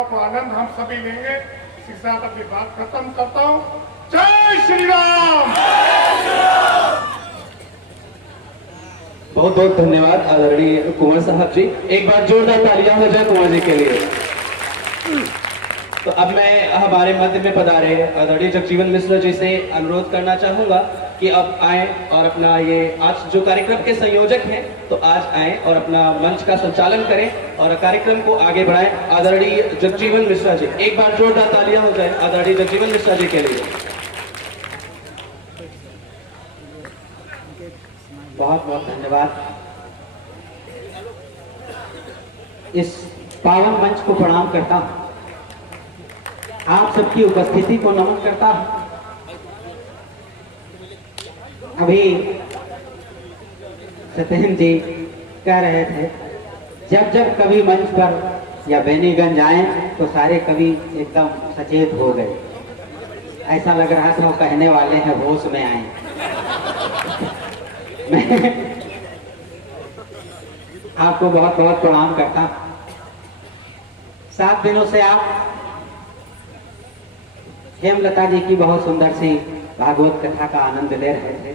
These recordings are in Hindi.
को आनंद हम सभी लेंगे। इसी के साथ अपनी बात खत्म करता हूँ। जय श्री राम। बहुत बहुत धन्यवाद आदरणीय कुंवर साहब जी। एक बार जोरदार तालियां हो जाए कुंवर जी के लिए। तो अब मैं हमारे मध्य में पधारे आदरणीय जगजीवन मिश्र जी से अनुरोध करना चाहूंगा कि अब आए और अपना ये आज जो कार्यक्रम के संयोजक हैं तो आज आए और अपना मंच का संचालन करें और कार्यक्रम को आगे बढ़ाएं। आदरणीय जगजीवन मिश्रा जी, एक बार जोरदार तालियां हो जाए आदरणीय जगजीवन मिश्रा जी के लिए। बहुत बहुत धन्यवाद। इस पावन मंच को प्रणाम करता हूं, आप सबकी उपस्थिति को नमन करता हूं। अभी सत्येंद्र जी कह रहे थे जब जब कभी मंच पर या बेनीगंज आए तो सारे कवि एकदम सचेत हो गए। ऐसा लग रहा था वो कहने वाले हैं होश में आए। मैं आपको बहुत बहुत प्रणाम करता हूं। 7 दिनों से आप हेमलता जी की बहुत सुंदर सी भागवत कथा का आनंद ले रहे थे।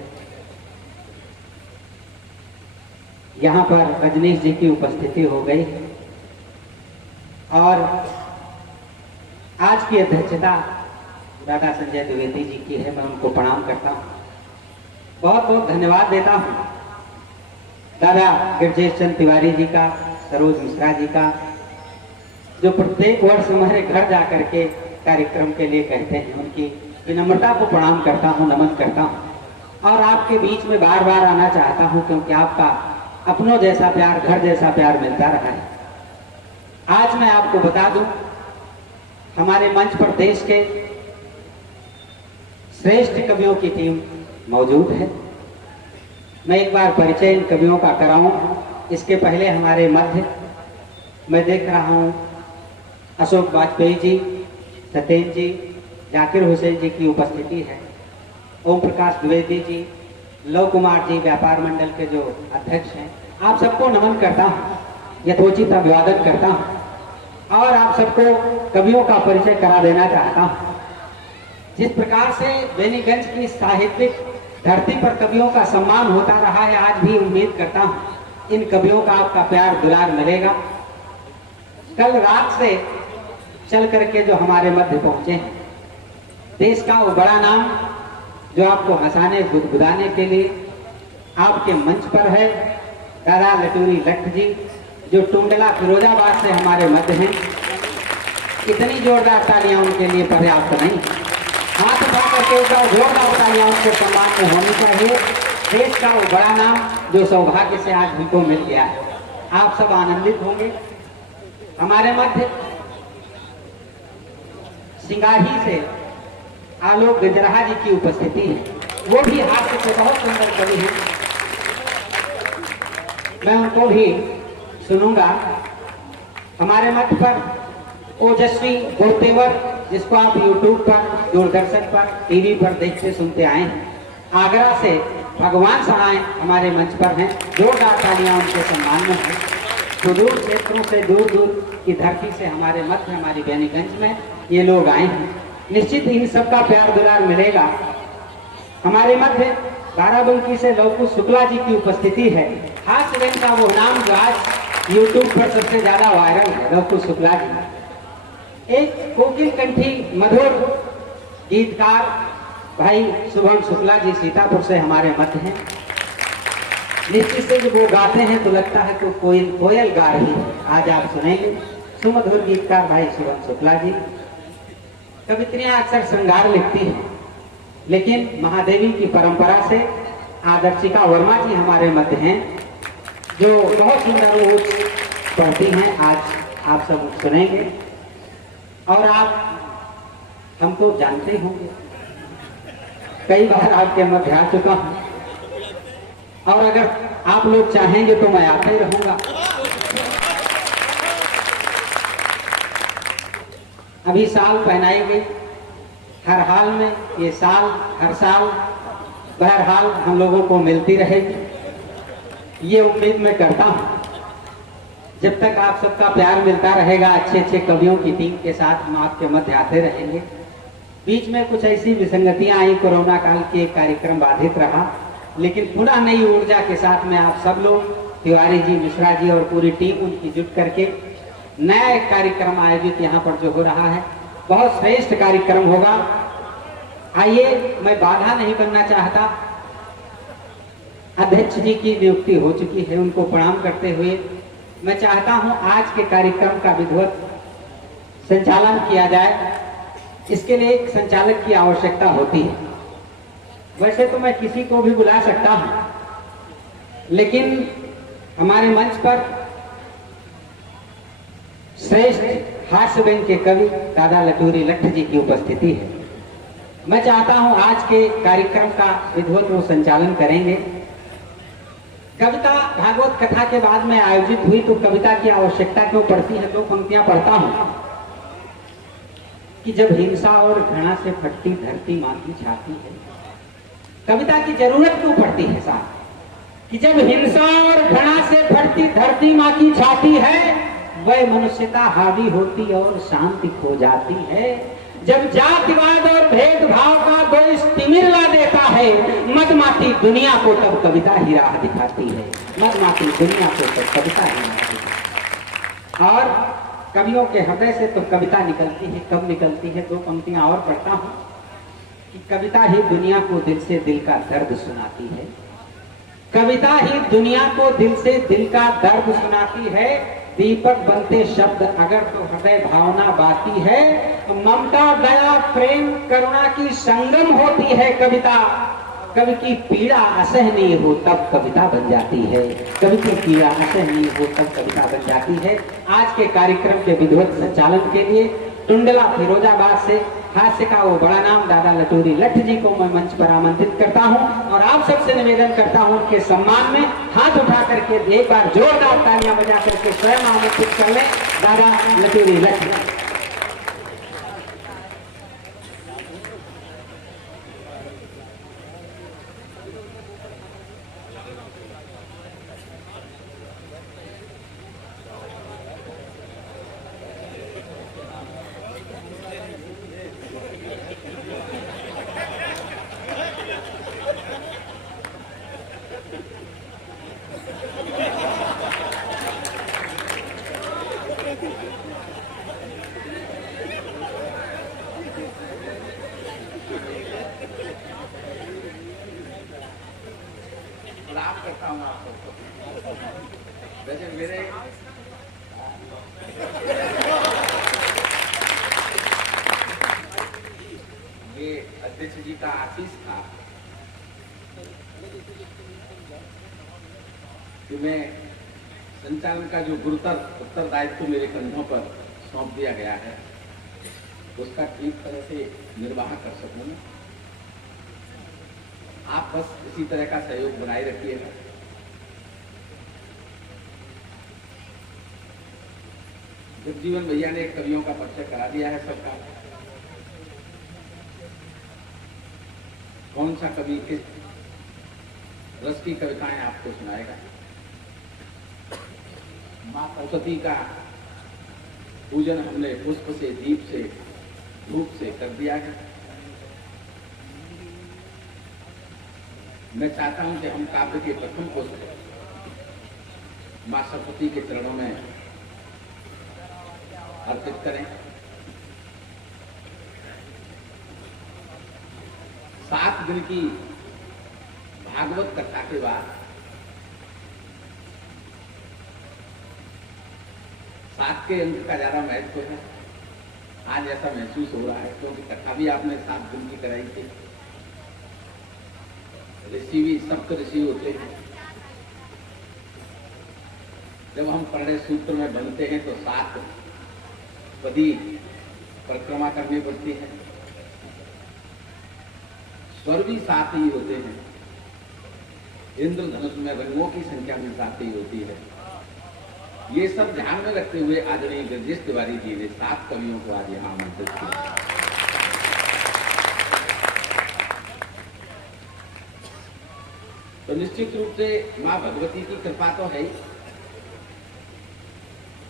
यहाँ पर रजनीश जी की उपस्थिति हो गई और आज की अध्यक्षता दादा संजय द्विवेदी जी की है। मैं उनको प्रणाम करता हूँ, बहुत बहुत धन्यवाद देता हूँ दादा गिरजेश चंद तिवारी जी का, सरोज मिश्रा जी का, जो प्रत्येक वर्ष हमारे घर जाकर के कार्यक्रम के लिए कहते हैं। उनकी विनम्रता को प्रणाम करता हूँ, नमन करता हूँ और आपके बीच में बार बार आना चाहता हूँ क्योंकि आपका अपनों जैसा प्यार, घर जैसा प्यार मिलता रहा है। आज मैं आपको बता दूं, हमारे मंच पर देश के श्रेष्ठ कवियों की टीम मौजूद है। मैं एक बार परिचय इन कवियों का कराऊं। इसके पहले हमारे मध्य मैं देख रहा हूं अशोक वाजपेयी जी, सत्येंद्र जी, जाकिर हुसैन जी की उपस्थिति है। ओम प्रकाश द्विवेदी जी, लव कुमार जी व्यापार मंडल के जो अध्यक्ष हैं, आप सबको नमन करता हूँ, यथोचित अभिवादन करता हूँ और आप सबको कवियों का परिचय करा देना चाहता हूँ। जिस प्रकार से बेनीगंज की साहित्यिक धरती पर कवियों का सम्मान होता रहा है, आज भी उम्मीद करता हूँ इन कवियों का आपका प्यार दुलार मिलेगा। कल रात से चल करके जो हमारे मध्य पहुंचे हैं, देश का वो बड़ा नाम जो आपको हंसाने गुदगुदाने के लिए आपके मंच पर है, दादा लटूरी लट्ठ जी, जो टुंडला फिरोजाबाद से हमारे मध्य हैं। इतनी जोरदार तालियां उनके लिए पर्याप्त नहीं, हाथ उठा करके जोरदार तालियां उनके सम्मान में होनी चाहिए। देश का वो बड़ा नाम जो सौभाग्य से आज हमको मिल गया है, आप सब आनंदित होंगे। हमारे मध्य सिंगाही से आलोक गजराहा जी की उपस्थिति है, वो भी हास्य से बहुत सुंदर कवि हैं। मैं उनको भी सुनूंगा। हमारे मठ पर ओजस्वी गुरुतेवर, जिसको आप यूट्यूब पर, दूरदर्शन पर, टीवी पर देखते सुनते आए हैं, आगरा से भगवान सहाय हमारे मंच पर हैं। जोरदार तालियां उनके सम्मान में है। सुदूर क्षेत्रों से, दूर दूर की धरती से हमारे मध्य, हमारी बेनीगंज में ये लोग आए हैं। निश्चित इन सबका प्यार दुलार मिलेगा। हमारे मध्य बाराबंकी से लवकुश शुक्ला जी की उपस्थिति है। हास्य का वो नाम जो आज यूट्यूब पर सबसे ज्यादा वायरल है, लवकुश शुक्ला जी। एक कोकिल कंठी मधुर गीतकार भाई शुभम शुक्ला जी सीतापुर से हमारे मध्य हैं। निश्चित से जब वो गाते हैं तो लगता है कि कोयल गा रही है। आज आप सुनेंगे सुमधुर गीतकार भाई शुभम शुक्ला जी। कवित्रियां अक्सर श्रृंगार लिखती हैं, लेकिन महादेवी की परंपरा से आदर्शिका वर्मा जी हमारे मध्य हैं, जो बहुत सुंदर रोज पढ़ती हैं। आज आप सब सुनेंगे और आप हमको जानते होंगे, कई बार आपके मध्य आ चुका हूं और अगर आप लोग चाहेंगे तो मैं आता ही रहूंगा। अभी साल पहनाई गई, हर हाल में ये साल हर साल बहरहाल हम लोगों को मिलती रहेगी, ये उम्मीद मैं करता हूँ। जब तक आप सबका प्यार मिलता रहेगा, अच्छे अच्छे कवियों की टीम के साथ हम आपके मध्य आते रहेंगे। बीच में कुछ ऐसी विसंगतियां आई, कोरोना काल के कार्यक्रम बाधित रहा, लेकिन पुनः नई ऊर्जा के साथ में आप सब लोग, तिवारी जी, मिश्रा जी और पूरी टीम उनकी जुट करके नया एक कार्यक्रम आयोजित यहाँ पर जो हो रहा है, बहुत श्रेष्ठ कार्यक्रम होगा। आइए, मैं बाधा नहीं बनना चाहता, अध्यक्ष जी की नियुक्ति हो चुकी है, उनको प्रणाम करते हुए मैं चाहता हूं आज के कार्यक्रम का विधिवत संचालन किया जाए। इसके लिए एक संचालक की आवश्यकता होती है। वैसे तो मैं किसी को भी बुला सकता हूं, लेकिन हमारे मंच पर श्रेष्ठ हास्य व्यंग्य के कवि दादा लटूरी लट्ठ जी की उपस्थिति है। मैं चाहता हूं आज के कार्यक्रम का विधिवत वो संचालन करेंगे। कविता भागवत कथा के बाद में आयोजित हुई तो कविता की आवश्यकता क्यों पड़ती है? दो पंक्तियां पढ़ता हूं कि जब हिंसा और घृणा से फटती धरती मां की छाती है। कविता की जरूरत क्यों पड़ती है साहब? कि जब हिंसा और घृणा से फटती धरती मां की छाती है, वह मनुष्यता हावी होती और शांति खो जाती है। जब जातिवाद और भेदभाव का द्वेष तिमिर ला देता है, मदमाती दुनिया को तब कविता ही राह दिखाती है। मदमाती दुनिया को तब कविता ही राह दिखाती है। और कवियों के हृदय से तो कविता निकलती है। कब निकलती है? दो पंक्तियां और पढ़ता हूं कि कविता ही दुनिया को दिल से दिल का दर्द सुनाती है। कविता ही दुनिया को दिल से दिल का दर्द सुनाती है। दीपक बनते शब्द अगर तो हृदय भावना बाती है। ममता दया प्रेम करुणा की संगम होती है कविता। कवि की पीड़ा असहनीय हो तब कविता बन जाती है। कवि की पीड़ा असहनीय हो तब कविता बन जाती है। आज के कार्यक्रम के विधिवत संचालन के लिए टुंडला फिरोजाबाद से हास्य का वो बड़ा नाम दादा लटूरी लट्ठ जी को मैं मंच पर आमंत्रित करता हूं और आप सबसे निवेदन करता हूं उनके सम्मान में हाथ उठा करके एक बार जोरदार तालियां बजा करके स्वयं आमंत्रित कर लें दादा लटूरी लट्ठ। करता हूँ आप सबको। वैसे मेरे ये अध्यक्ष जी का आशीष था कि मैं संचालन का जो गुरुतर उत्तरदायित्व मेरे कंधों पर सौंप दिया गया है उसका ठीक तरह से निर्वाह कर सकूं। आप बस इसी तरह का सहयोग बनाए रखिएगा। जगजीवन भैया ने कवियों का परिचय करा दिया है सबका। कौन सा कवि किस रस की कविताएं आपको सुनाएगा। माँ सरस्वती का पूजन हमने पुष्प से, दीप से, धूप से कर दिया है। मैं चाहता हूं कि हम काव्य के प्रथम पुष्प माँ सरस्वती के चरणों में अर्पित करें। 7 दिन की भागवत कथा के बाद 7 के अंक का ज्यादा महत्व है। आज ऐसा महसूस हो रहा है क्योंकि कथा भी आपने 7 दिन की कराई थी। ऋषि भी सप्त ऋषि होते हैं। जब हम पढ़े सूत्र में बनते हैं तो 7 पदी परिक्रमा करनी पड़ती है। स्वर भी 7 ही होते हैं। इंद्रधनुष में रंगों की संख्या भी 7 ही होती है। ये सब ध्यान में रखते हुए आदरणीय गजेश तिवारी जी ने 7 कवियों को आज यहाँ आमंत्रित किया। तो निश्चित रूप से माँ भगवती की कृपा तो है ही,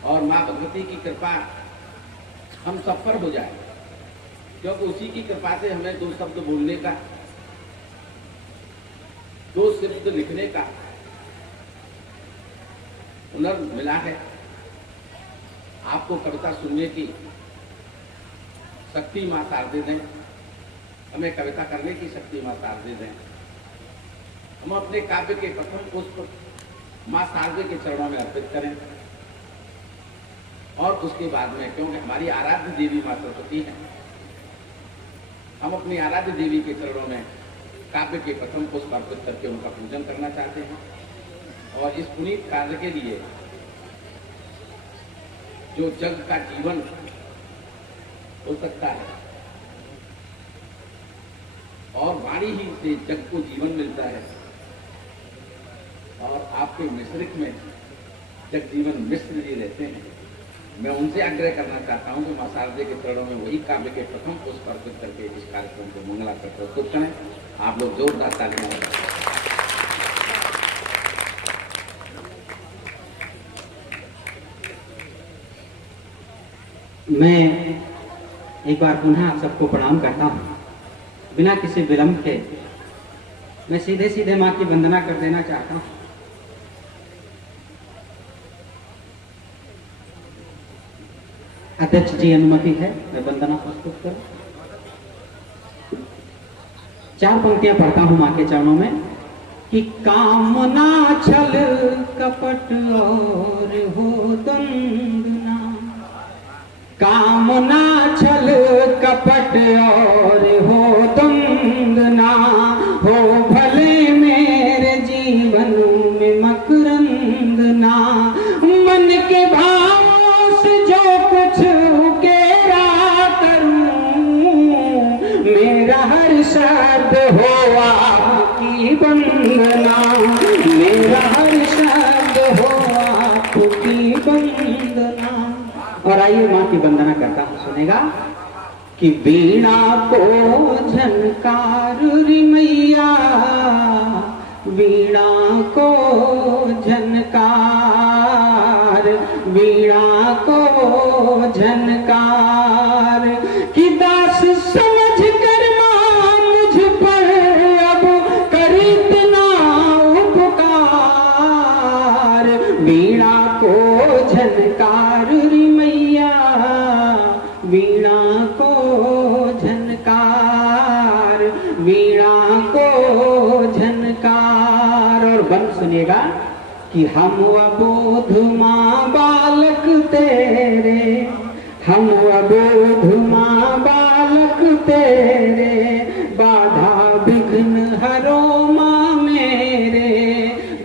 और माँ भगवती की कृपा हम सब पर हो जाए, क्योंकि उसी की कृपा से हमें 2 शब्द बोलने का, 2 शब्द लिखने का हुनर मिला है। आपको कविता सुनने की शक्ति माँ शारदे दें, हमें कविता करने की शक्ति माँ शारदे दें। हम अपने काव्य के प्रथम पुष्प माँ शारदे के चरणों में अर्पित करें, और उसके बाद में, क्योंकि हमारी आराध्य देवी माँ सरस्वती है, हम अपनी आराध्य देवी के चरणों में काव्य के प्रथम पुष्प अर्पित करके उनका पूजन करना चाहते हैं। और इस पुनीत कार्य के लिए जो जग का जीवन हो सकता है, और वाणी ही से जग को जीवन मिलता है, और आपके मिश्रिक में जगजीवन मिश्र जी रहते हैं, मैं उनसे आग्रह करना चाहता हूं कि मां शारदे के चरणों में वही काव्य के प्रथम पुष्प अर्पित करके इस कार्यक्रम को मंगलाकर प्रस्तुत करें। आप लोग जोरदार तालियां बजाएं। मैं एक बार पुनः आप सबको प्रणाम करता हूँ। बिना किसी विलंब के मैं सीधे सीधे माँ की वंदना कर देना चाहता हूँ। अध्यक्ष जी अनुमति है मैं वंदना प्रस्तुत करूं। 4 पंक्तियां पढ़ता हूं माँ के चरणों में कि कामना छल कपट और हो द्वंद्वना, कामना छल कपट और हो द्वंद्वना, हो भले मेरे जीवन में मकरंदना, मन के भावों से जो कुछ उकेरा करूं, मेरा हर शब्द हो आपकी वंदना, मेरा हर शब्द हो आपकी वंदना। और आइए माँ की वंदना करता हूँ, सुनेगा कि वीणा को झनकार री मैया, वीणा को झनकार, वीणा को झनकार, कि दास समझ कर माँ मुझ पर अब कर इतना उपकार, वीणा को झनकार री मैया, वीणा को झनकार, वीणा को झनकार। और बंद सुनिएगा कि हम अबोध माँ बालक तेरे, हम अबोध माँ बालक तेरे, बाधा विघ्न हरो माँ मेरे,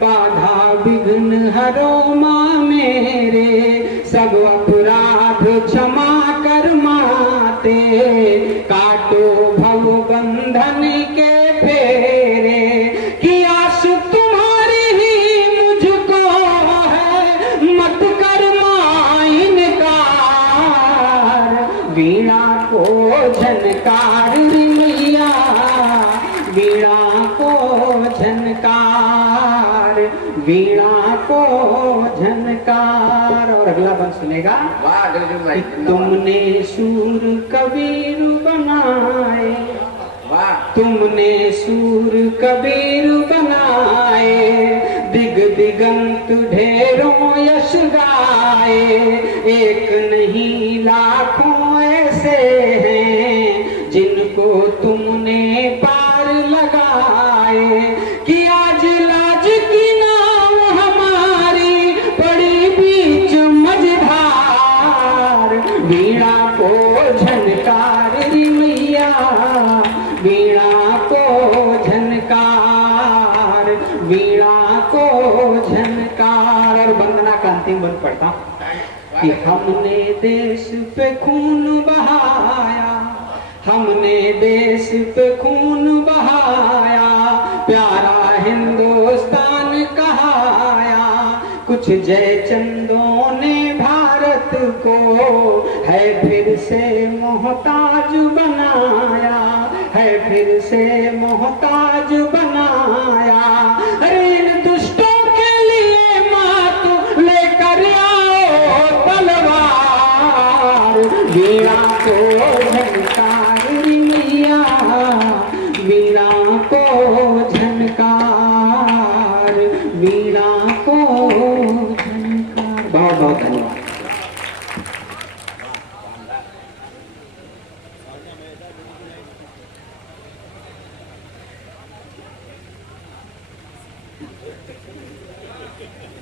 बाधा विघ्न हरो माँ मेरे, सब अपराध क्षमा कर माते, काटो भव बंधन के फेरे, कि आस तुम्हारी ही मुझको है, मत कर मां इनकार, वीणा को झनकार री मैया, वीणा को झनकार, वीणा को झनकार। और अगला बंद सुनेगा कि तुमने सूर कबीर बनाए, तुमने सूर कबीर बनाए, दिग दिगंत ढेरों यश गाए, एक नहीं लाखों ऐसे हैं जिनको तुमने पार लगाए, कि आज लाज की नाव हमारी पड़ी बीच मझधार, वीणा को झनकार री मैया, वीणा को झनकार, वीणा को झनकार। और वंदना का अंतिम बंद पढ़ता हूं कि हमने देश पे खून बहाया, हमने देश पे खून बहाया, प्यारा हिंदुस्तान कहाया, कुछ जयचंदों ने भारत को है फिर से मोहताज बनाया, है फिर से मोहताज बनाया। अरे इन दुष्टों के लिए मात लेकर आओ वीणा को झनकार रे मैया, वीणा को झनकार, वीणा को झनकार। बहुत बहुत धन्यवाद।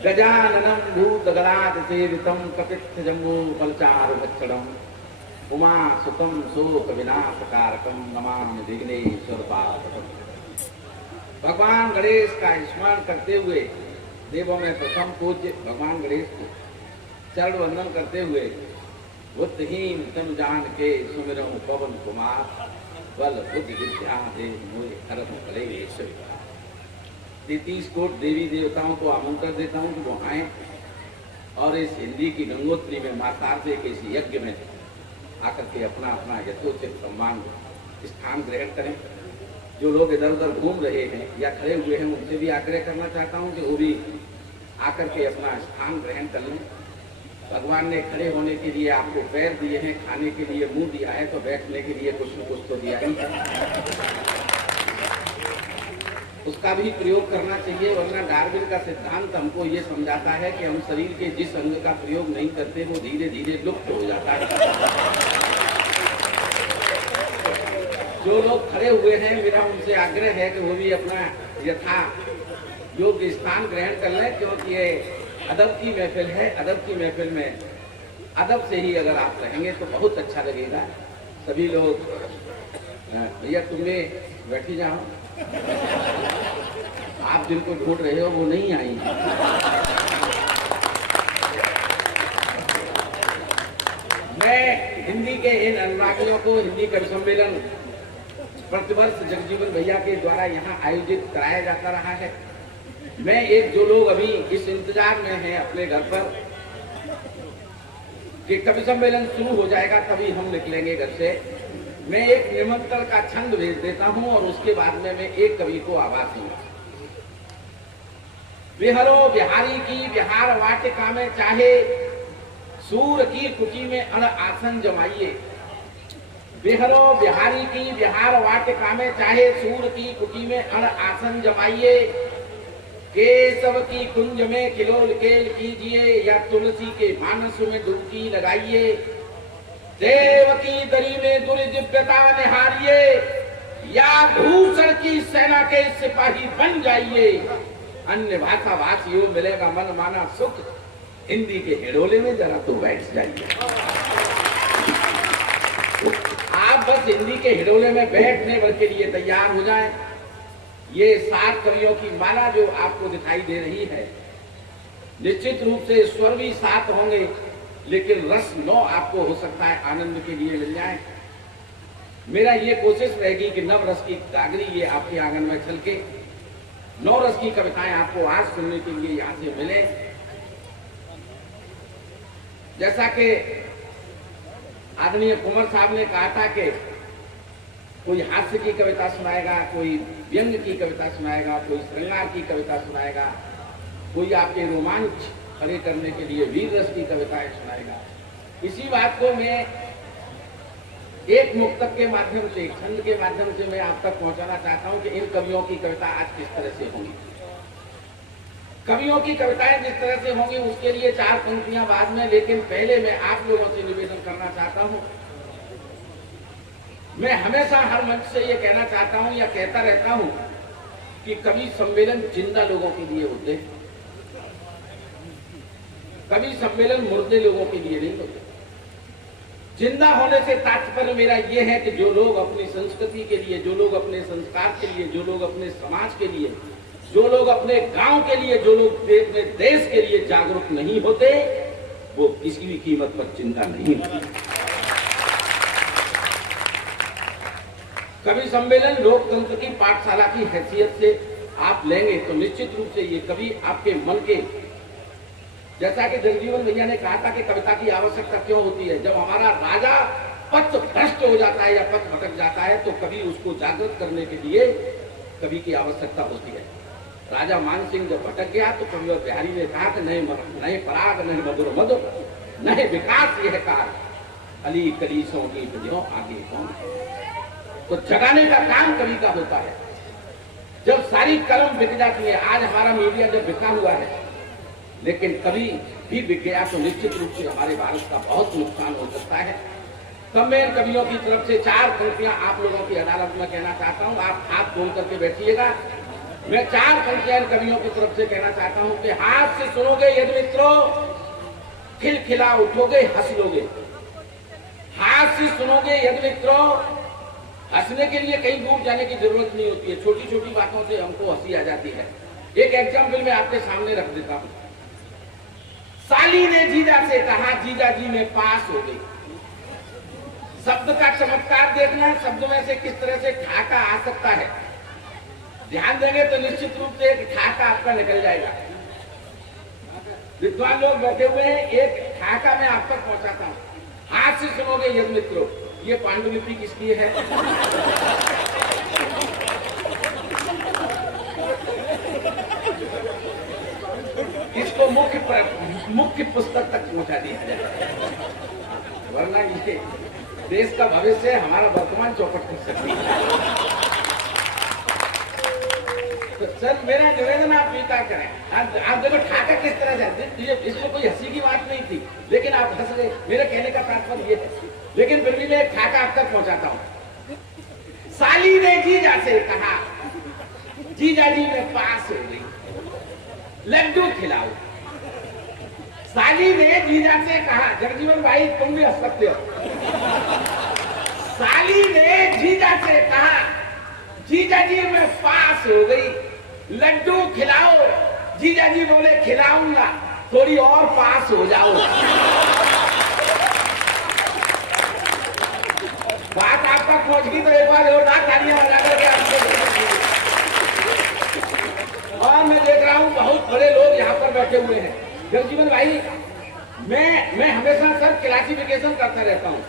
गजाननं भूतगणाधिसेवितं सेवितं कपित्थजम्बू फलचारुभक्षणम् उमासुतं शोकविनाशकारकं नमामि विघ्नेश्वरपादपद्मम्। भगवान गणेश का स्मरण करते हुए देवों में प्रथम पूज्य भगवान गणेश को चरण वंदन करते हुए बुद्धिहीन तन जान के सुमिरऊं पवन कुमार, बल बुद्धि विद्या देव मोहि हरहु कलेश। 33 कोटि देवी देवताओं को आमंत्रण देता हूँ कि वो आए और इस हिंदी की गंगोत्री में मां शारदे के इस यज्ञ में आकर के अपना अपना यथोचित सम्मान स्थान ग्रहण करें। जो लोग इधर उधर घूम रहे हैं या खड़े हुए हैं उनसे भी आग्रह करना चाहता हूँ कि वो भी आकर के अपना स्थान ग्रहण कर लें। भगवान ने खड़े होने के लिए आपको पैर दिए हैं, खाने के लिए मुंह दिया है, तो बैठने के लिए कुछ न कुछ तो दिया ही है, उसका भी प्रयोग करना चाहिए। वरना डार्विन का सिद्धांत हमको ये समझाता है कि हम शरीर के जिस अंग का प्रयोग नहीं करते वो धीरे धीरे लुप्त हो जाता है। जो लोग खड़े हुए हैं मेरा उनसे आग्रह है कि वो भी अपना यथा योग्य स्थान ग्रहण कर लें, क्योंकि ये अदब की महफिल है। अदब की महफिल में अदब से ही अगर आप रहेंगे तो बहुत अच्छा लगेगा। सभी लोग भैया तुम्हें बैठी जाओ, आप जिनको ढूंढ रहे हो वो नहीं आई। मैं हिंदी के इन अनुरागियों को हिंदी कवि सम्मेलन प्रतिवर्ष जगजीवन भैया के द्वारा यहाँ आयोजित कराया जाता रहा है। मैं एक जो लोग अभी इस इंतजार में हैं अपने घर पर कि कवि सम्मेलन शुरू हो जाएगा तभी हम निकलेंगे घर से, मैं एक निमंत्रण का छंद भेज देता हूं और उसके बाद में मैं एक कवि को आवाज दूंगा। बिहरो बिहारी की बिहार वाटिका में चाहे सूर की कुटी में अण आसन जमाइए। बिहरो बिहारी की बिहार वाटिका में चाहे सूर की कुटी में अण आसन जमाइए। केशव की कुंज में किलोल केल कीजिए या तुलसी के मानस में डुबकी लगाइए। देव की दरी में दुर्दिव्यता निहारिए या भूषण की सेना के सिपाही बन जाइए। अन्य भाषा भाषियों मिलेगा मन माना सुख, हिंदी के हिडोले में जरा तो बैठ जाइए। आप बस हिंदी के हिडोले में बैठने भर के लिए तैयार हो जाएं। ये 7 कवियों की माला जो आपको दिखाई दे रही है, निश्चित रूप से स्वर भी 7 होंगे लेकिन रस 9 आपको हो सकता है आनंद के लिए मिल जाए। मेरा ये कोशिश रहेगी कि 9 रस की गागरी ये आपके आंगन में छलके, 9 रस की कविताएं आपको आज सुनने के लिए यहाँ से मिले। जैसा कि आदरणीय कुंवर साहब ने कहा था कि कोई हास्य की कविता सुनाएगा, कोई व्यंग की कविता सुनाएगा, कोई श्रृंगार की कविता सुनाएगा, कोई आपके रोमांच खड़े करने के लिए वीर रस की कविताएं सुनाएगा। इसी बात को मैं एक मुक्तक के माध्यम से, एक छंद के माध्यम से मैं आप तक पहुंचाना चाहता हूं कि इन कवियों की कविता आज किस तरह से होंगी। कवियों की कविताएं जिस तरह से होंगी उसके लिए 4 पंक्तियां बाद में, लेकिन पहले मैं आप लोगों से निवेदन करना चाहता हूं। मैं हमेशा हर मंच से ये कहना चाहता हूं या कहता रहता हूं कि कवि सम्मेलन जिंदा लोगों के लिए होते हैं, कवि सम्मेलन मुर्दे लोगों के लिए नहीं होते। जिंदा होने से तात्पर्य मेरा ये है कि जो लोग अपनी संस्कृति के लिए, जो लोग अपने संस्कार के लिए, जो लोग अपने समाज के लिए, जो लोग अपने गांव के लिए, जो लोग अपने देश के लिए जागरूक नहीं होते वो किसी भी कीमत पर जिंदा नहीं होते। कवि सम्मेलन लोकतंत्र की पाठशाला की हैसियत से आप लेंगे तो निश्चित रूप से ये कवि आपके मन के, जैसा कि जगजीवन भैया ने कहा था कि कविता की आवश्यकता क्यों होती है। जब हमारा राजा पथ भ्रष्ट हो जाता है या पथ भटक जाता है तो कवि उसको जागृत करने के लिए कवि की आवश्यकता होती है। राजा मान सिंह जब भटक गया तो कविवर बिहारी ने कहा कि नए पराग, नए मधुर मधुर, नए विकास यह कार, अली कलीसों की बजो आगे कौन। तो जगाने का काम कवि का होता है। जब सारी कलम बिक जाती है, आज हमारा मीडिया जब बिका हुआ है, लेकिन कभी भी बिक गया तो निश्चित रूप से हमारे भारत का बहुत नुकसान हो सकता है। तब मैं इन कवियों की तरफ से 4 पंक्तियां आप लोगों की अदालत में कहना चाहता हूं। आप हाथ जोड़ करके बैठिएगा। मैं 4 पंक्तियां इन कवियों की तरफ से कहना चाहता हूं कि हाथ से सुनोगे यदि मित्रों, खिलखिला उठोगे, हंस लोगे। हाथ से सुनोगे यदि मित्रों, हंसने के लिए कहीं दूर जाने की जरूरत नहीं होती है, छोटी छोटी बातों से हमको हंसी आ जाती है। एक एग्जाम्पल मैं आपके सामने रख देता हूं। साली ने जीजा से कहा, जीजा जी में पास हो गई। शब्द का चमत्कार देखना है, शब्द में से किस तरह से ठाका आ सकता है। ध्यान देंगे तो निश्चित रूप से एक ठाका आपका निकल जाएगा। विद्वान लोग बैठे हुए हैं, एक ठाका मैं आप तक पहुंचाता हूं। हाथ से सुनोगे यदि मित्रों, ये पांडुलिपि किसकी है? इसको मुख्य पुस्तक तक पहुंचा दिया जाए, वरना ये देश का भविष्य हमारा वर्तमान चौपट कर सकती है। तो सर मेरा निवेदन आप स्वीकार करें। आप देखो ठाका किस तरह से, इसमें कोई हंसी की बात नहीं थी, लेकिन आप हंस गए। मेरे कहने का तात्पर्य ये है, लेकिन फिर भी मैं एक ठाका आप तक पहुंचाता हूं। साली ने जीजा से कहा, जीजा जी में पास हो गई, लड्डू खिलाओ। साली ने जीजा से कहा, जगजीवन भाई तुम भी हंस सकते हो। साली ने जीजा से कहा, जीजा जी में पास हो गई, लड्डू खिलाओ। जीजा जी बोले खिलाऊंगा, थोड़ी और पास हो जाओ। बात आप तक पहुंच गई तो एक बार जोरदार तालियां बजा करके आपसे। और मैं देख रहा हूं बहुत बड़े लोग यहाँ पर बैठे हुए हैं। जगजीवन भाई, मैं हमेशा सर क्लासिफिकेशन करता रहता हूं।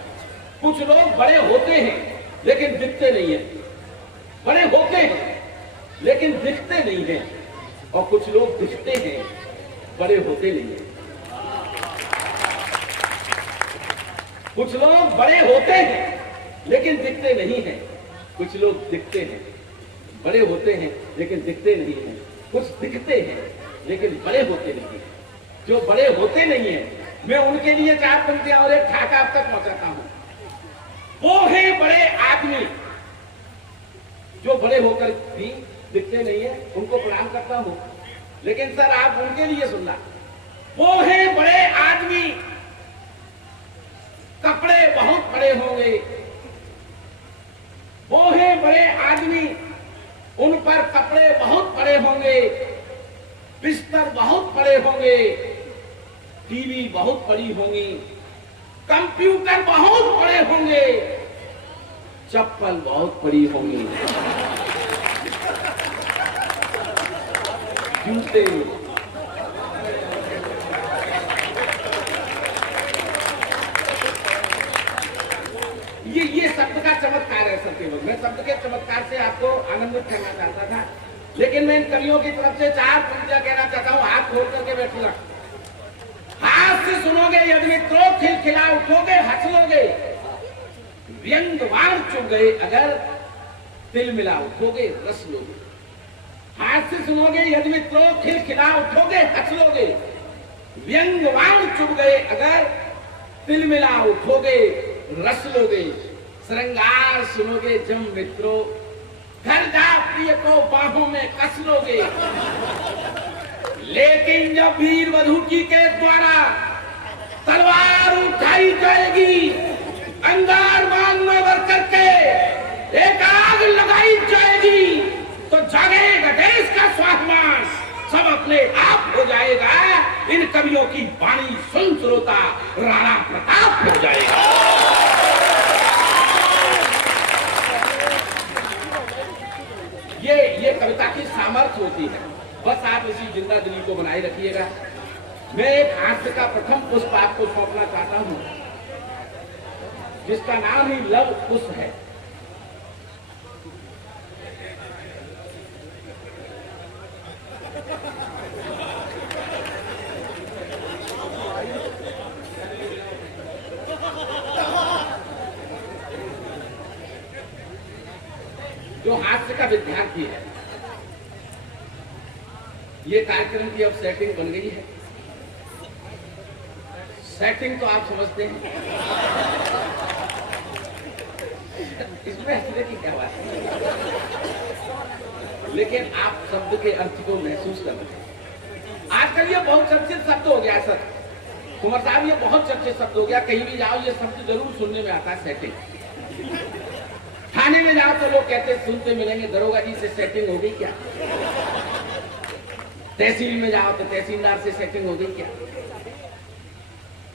कुछ लोग बड़े होते हैं लेकिन दिखते नहीं है, बड़े होते हैं लेकिन दिखते नहीं है, और कुछ लोग दिखते हैं बड़े होते नहीं है। कुछ लोग बड़े होते हैं लेकिन दिखते नहीं है, कुछ लोग दिखते हैं बड़े होते हैं लेकिन दिखते नहीं है, कुछ दिखते हैं लेकिन बड़े होते नहीं है। जो बड़े होते नहीं है, मैं उनके लिए 4 पंक्तियां और एक ठाका अब तक पहुंचाता हूं। वो है बड़े आदमी जो बड़े होकर भी दिखते नहीं है, उनको प्रणाम करता हूं, लेकिन सर आप उनके लिए सुनना। वो है बड़े आदमी, कपड़े बहुत बड़े होंगे। वो है बड़े आदमी, उन पर कपड़े बहुत बड़े होंगे, बिस्तर बहुत बड़े होंगे, टीवी बहुत बड़ी होंगी, कंप्यूटर बहुत बड़े होंगे, चप्पल बहुत बड़ी होंगी, जूते। ये शब्द का चमत्कार है सर। केवल मैं शब्द के चमत्कार से आपको आनंदित करना चाहता था, लेकिन मैं इन कवियों की तरफ से 4 पंक्तियां कहना चाहता हूं। हाथ खोल करके बैठिएगा। हाथ से सुनोगे यदि मित्रों, खिलखिला उठोगे, हंस लोगे। व्यंग्यवाण चुभ गए अगर, तिल मिला उठोगे, रस लोगे। हाथ से सुनोगे यदि मित्रों, खिलखिला उठोगे, हंस लोगे। व्यंग्यवाण चुभ गए अगर, तिल मिला उठोगे, रस लोगे। श्रृंगार सुनोगे जब मित्रों, घर जा प्रिय को बाहों में कस लोगे। लेकिन जब वीर वधूकी के द्वारा तलवार उठाई जाएगी, अंगार बांध में भर करके एक आग लगाई जाएगी, तो जागेगा देश का स्वाभिमान, सब अपने आप हो जाएगा। इन कवियों की वाणी सुन श्रोता राणा प्रताप हो जाएगा। ये कविता की सामर्थ्य होती है। बस आप इसी जिंदा दिली को बनाए रखिएगा। मैं एक हास्य का प्रथम पुष्प आपको सौंपना चाहता हूं, जिसका नाम ही लव पुष्प है। जो हास्य का विद्यार्थी है, ये कार्यक्रम की अब सेटिंग बन गई है। सेटिंग तो आप समझते हैं, इसमें हंसने की क्या बात है, लेकिन आप शब्द के अर्थ को महसूस कर रहे हैं। आजकल ये बहुत चर्चित शब्द हो गया सर कुमार साहब, ये बहुत चर्चित शब्द हो गया। कहीं भी जाओ ये शब्द जरूर सुनने में आता है, सेटिंग। थाने में जाओ तो लोग कहते सुनते मिलेंगे, दरोगा जी से सेटिंग हो गई क्या? तहसील में जाओ तो तहसीलदार से सेटिंग हो गई क्या?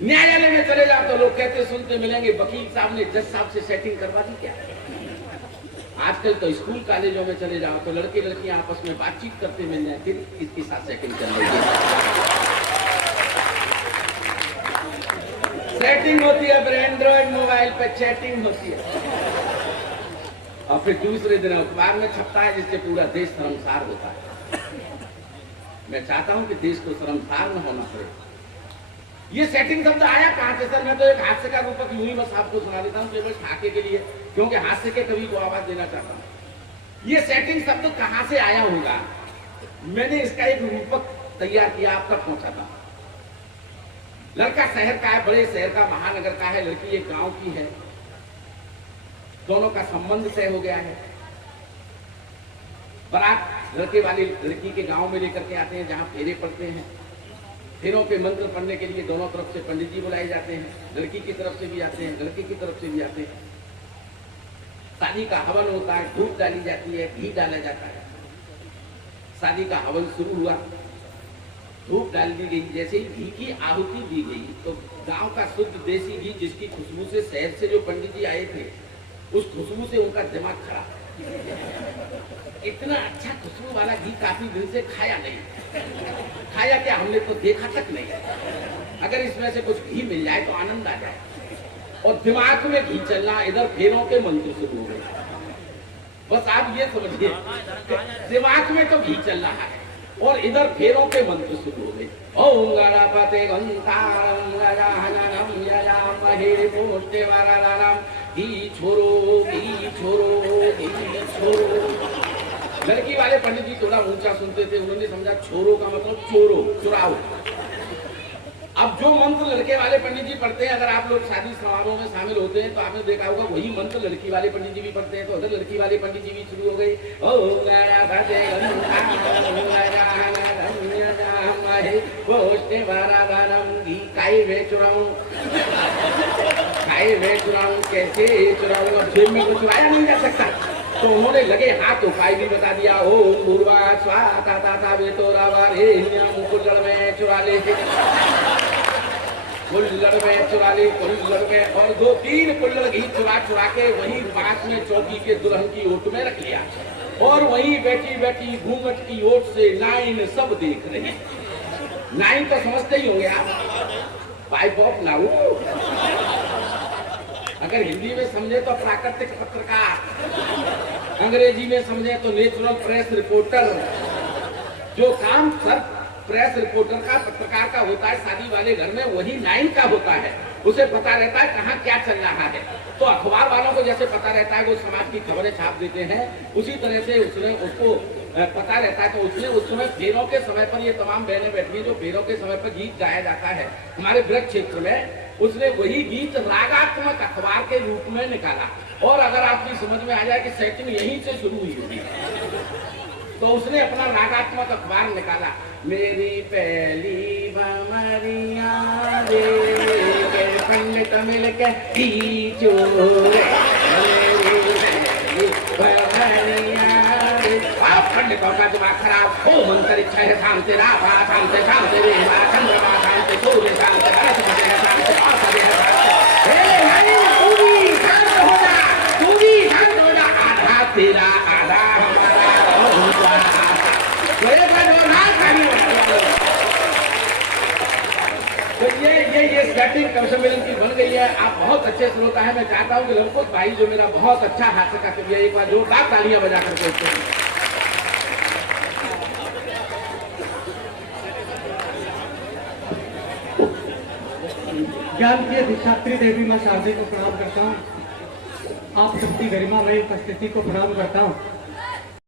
न्यायालय में चले जाओ तो लोग कहते सुनते मिलेंगे, वकील साहब ने जज साहब से सेटिंग करवा दी क्या? आजकल तो स्कूल कॉलेजों में चले जाओ तो लड़के लड़कियां आपस में बातचीत करते मिल जाए, फिर किसके साथ सेटिंग कर लेंगे। सेटिंग होती है, फिर एंड्रॉइड मोबाइल पे चैटिंग होती है, और फिर दूसरे दिन अखबार में छपता है, जिससे पूरा देश शर्मसार होता है। मैं चाहता हूं कि देश को शर्मसार न होना पड़े। ये सेटिंग शब्द आया कहां से सर? मैं तो एक हास्य का रूपक यूं ही बस आपको सुना देता हूं, केवल ठाके के लिए, क्योंकि हास्य के कवि को आवाज देना चाहता हूं। ये सेटिंग शब्द कहां से आया होगा, मैंने इसका एक रूपक तैयार किया, आप तक पहुंचाता हूं। लड़का शहर का है, बड़े शहर का, महानगर का है, लड़की एक गांव की है, दोनों का संबंध तय हो गया है। बारात लड़के वाली लड़की के गांव में लेकर के आते हैं, जहां फेरे पड़ते हैं। फेरों के मंत्र पढ़ने के लिए दोनों तरफ से पंडित जी बुलाए जाते हैं, लड़की की तरफ से भी आते हैं, लड़के की तरफ से भी आते हैं। शादी का हवन होता है, धूप डाली जाती है, घी डाला जाता है। शादी का हवन शुरू हुआ, धूप डाल दी गई, जैसे ही घी की आहुति दी गई तो गांव का शुद्ध देसी घी, जिसकी खुशबू से शहर से जो पंडित जी आए थे, उस खुशबू से उनका दिमाग खराब। इतना अच्छा खुशबू वाला घी काफी दिन से खाया नहीं। खाया क्या, हमने तो देखा तक नहीं। अगर इसमें से कुछ घी मिल जाए तो आनंद आ जाए। और दिमाग में घी चलना, इधर फेरों के मंत्र शुरू हो गए। बस आप ये समझिए, दिमाग में तो घी चल रहा है और इधर फेरों के मंत्र शुरू हो गए। ओम गणपते गंतारम गजाननम यजामहे पोष्टे वरदानम, घी छोरो घी छोरो घी छोरो। लड़की वाले पंडित जी थोड़ा ऊंचा सुनते थे, उन्होंने समझा छोरो का मतलब चोरो, चुराओ। अब जो मंत्र लड़के वाले पंडित जी पढ़ते हैं, अगर आप लोग शादी समारोह में शामिल होते हैं तो आपने देखा होगा वही मंत्र लड़की वाले पंडित जी भी पढ़ते हैं। तो अगर लड़की वाले पंडित जी भी शुरू हो गई, ओम गणपते पोष्टे वरदानम, घी काई में चुराऊं, काई में चुराऊं, कैसे चुराऊं, अब जेब में तो चुराया नहीं जा सकता। तो उन्होंने लगे हाथ उपाय भी बता दिया, ओम भूर्वा स्वाहा ताता वे तो रावारे कुल्लड़ में चुरा ले, कुल्लड़ में चुरा ले, कुल्लड़ में, और 2-3 कुल्लड़ घी चुरा चुरा के वहीं पास में चौकी के दुल्हन की ओट में रख लिया। और वहीं बैठी बैठी घूंघट की ओट से नाइन सब देख रहे। नाइन तो समझते ही होंगे आप, पाइप ऑफ नाउ। अगर हिंदी में समझे तो प्राकृतिक पत्रकार, अंग्रेजी में समझे तो नेचुरल प्रेस रिपोर्टर। जो काम सर प्रेस रिपोर्टर का, पत्रकार का होता है शादी वाले घर में, वही नाइन का होता है। उसे पता रहता है कहाँ क्या चल रहा है। तो अखबार वालों को जैसे पता रहता है वो समाज की खबरें छाप देते हैं, उसी तरह से उसने उसको पता रहता है। तो उसने उस समय फेरों के समय पर ये तमाम बहनें बैठी हैं, जो फेरों के समय पर गीत गाया जाता है हमारे ब्रज क्षेत्र में, उसने वही गीत रागात्मक अखबार के रूप में निकाला। और अगर आपकी समझ में आ जाए कि सेटिंग यहीं से शुरू हुई होगी, तो उसने अपना रागात्मक अखबार निकाला। मेरी पहली बमरिया रे पंडित मिल के पीछो रे, पंडितों का दिमाग खराब हो, अंतरिक्ष है शांति, राभा शांति, शांति रेवा चंद्रमा शांति, सूर्य शांति, बृहस्पति है शांति, औषधि है शांति। तू भी शांत हो जा, तू भी शांत हो जा, आधा तेरा आधा हमारा। तो ये सेटिंग कम सम्मेलन की बन गई है। आप बहुत अच्छे श्रोता है। मैं चाहता हूँ कि लवकुश भाई जो मेरा बहुत अच्छा हास्य का कवि है, एक बार जोरदार तालियां बजा करके ज्ञान की अधिष्ठात्री देवी मां शारदा को प्रणाम करता हूँ। आप सबकी गरिमामयी उपस्थिति को प्रणाम करता हूँ।